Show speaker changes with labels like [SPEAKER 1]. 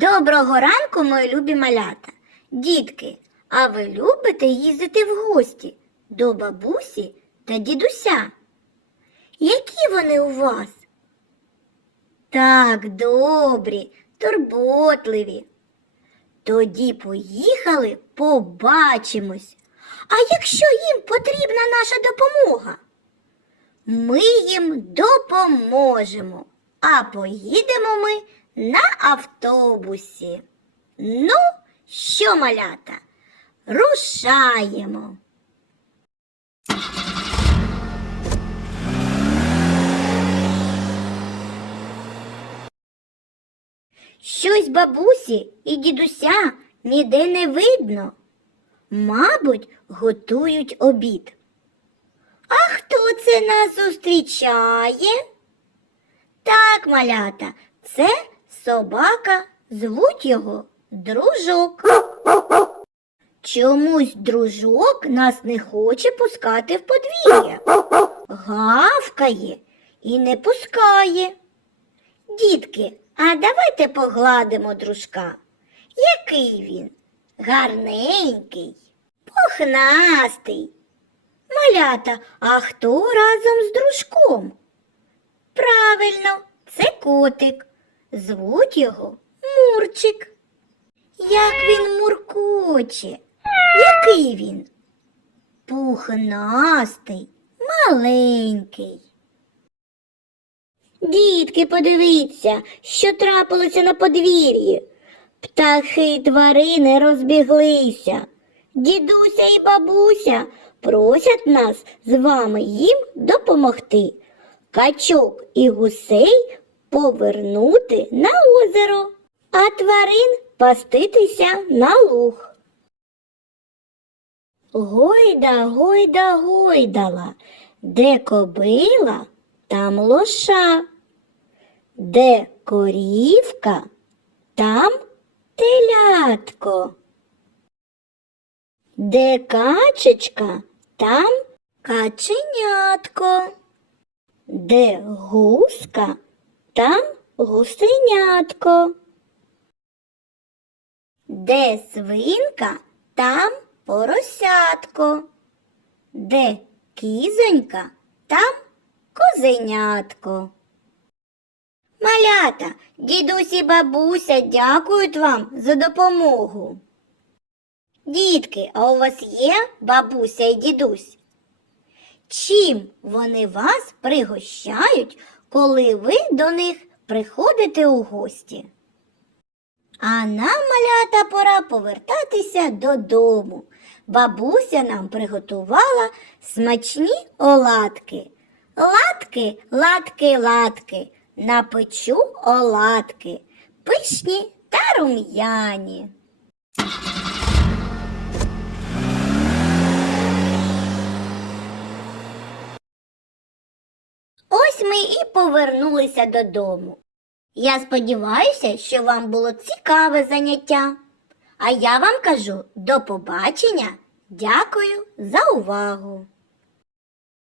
[SPEAKER 1] Доброго ранку, мої любі малята. Дітки, а ви любите їздити в гості до бабусі та дідуся? Які вони у вас? Так, добрі, турботливі. Тоді поїхали, побачимось. А якщо їм потрібна наша допомога? Ми їм допоможемо, а поїдемо ми на автобусі. Ну, що, малята, рушаємо. Щось бабусі і дідуся ніде не видно. Мабуть, готують обід. А хто це нас зустрічає? Так, малята, це собака, звуть його дружок. Чомусь дружок нас не хоче пускати в подвір'я. Гавкає і не пускає. Дітки, а давайте погладимо дружка. Який він? Гарненький, пухнастий. Малята, а хто разом з дружком? Правильно, це котик. Звуть його Мурчик. Як він муркоче? Який він? Пухнастий, маленький. Дітки, подивіться, що трапилося на подвір'ї. Птахи й тварини розбіглися. Дідуся і бабуся просять нас з вами їм допомогти. Качок і гусей повернути на озеро, а тварин паститися на луг. Гойда, гойда, гойдала, де кобила, там лоша, де корівка, там телятко. Де качечка, там каченятко. Де гуска, там гусенятко. Де свинка, там поросятко. Де кізонька, там козенятко. Малята, дідусь і бабуся дякують вам за допомогу. Дітки, а у вас є бабуся і дідусь? Чим вони вас пригощають, коли ви до них приходите у гості? А нам, малята, пора повертатися додому. Бабуся нам приготувала смачні оладки. Латки, латки, латки, напечу оладки, пишні та рум'яні. Ось ми і повернулися додому. Я сподіваюся, що вам було цікаве заняття. А я вам кажу до побачення. Дякую за увагу!